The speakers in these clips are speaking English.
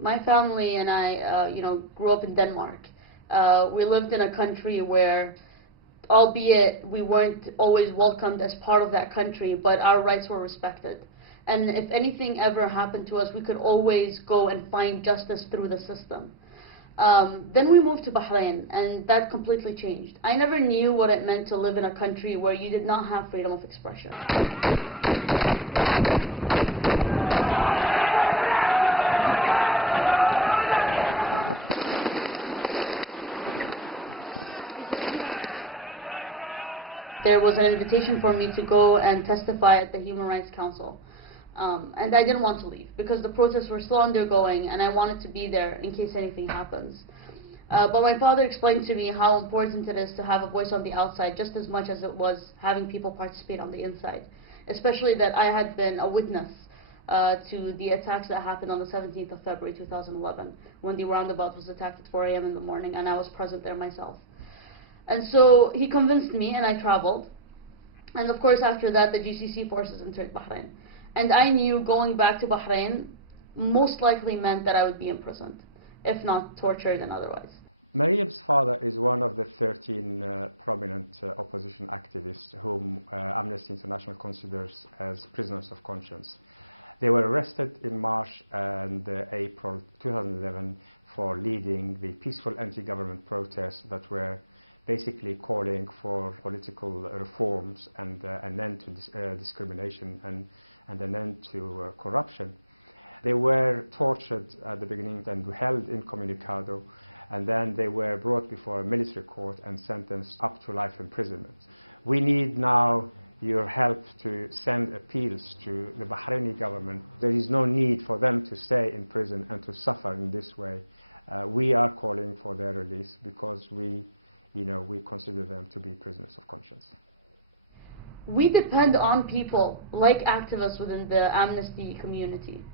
My family and I, grew up in Denmark. We lived in a country where, albeit we weren't always welcomed as part of that country, but our rights were respected. And if anything ever happened to us, we could always go and find justice through the system. Then we moved to Bahrajn, and that completely changed. I never knew what it meant to live in a country where you did not have freedom of expression. There was an invitation for me to go and testify at the Human Rights Council. And I didn't want to leave because the protests were still undergoing and I wanted to be there in case anything happens. But my father explained to me how important it is to have a voice on the outside just as much as it was having people participate on the inside. Especially that I had been a witness to the attacks that happened on the 17th of February 2011 when the roundabout was attacked at 4 a.m. in the morning, and I was present there myself. And so he convinced me and I traveled. And of course after that the GCC forces entered Bahrajn. And I knew going back to Bahrajn most likely meant that I would be imprisoned, if not tortured and otherwise. Mariam's father is one of the 13 prominent opposition activists whom Amnesty International considers as prisoners of conscience. They were arrested in March and April 2011 for leading the peaceful anti-government protests that were basically calling for political reforms and an end to discrimination and an end to corruption. They were tortured at the beginning and held incommunicado, and then they were brought before a military court and sentenced up to life imprisonment. We need now your help to send appeals to the Bahraini government. There is no need for them to stay in prison and to suffer in this way. We are calling for their release because we consider them to be prisoners of conscience. We depend on people like activists within the Amnesty community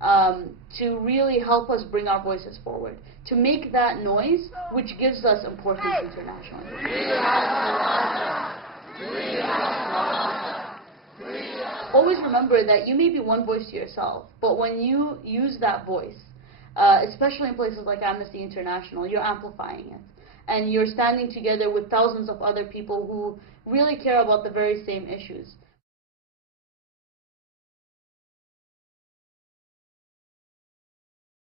to really help us bring our voices forward, to make that noise which gives us importance internationally. Always remember that you may be one voice to yourself, but when you use that voice, especially in places like Amnesty International, you're amplifying it. And you're standing together with thousands of other people who really care about the very same issues.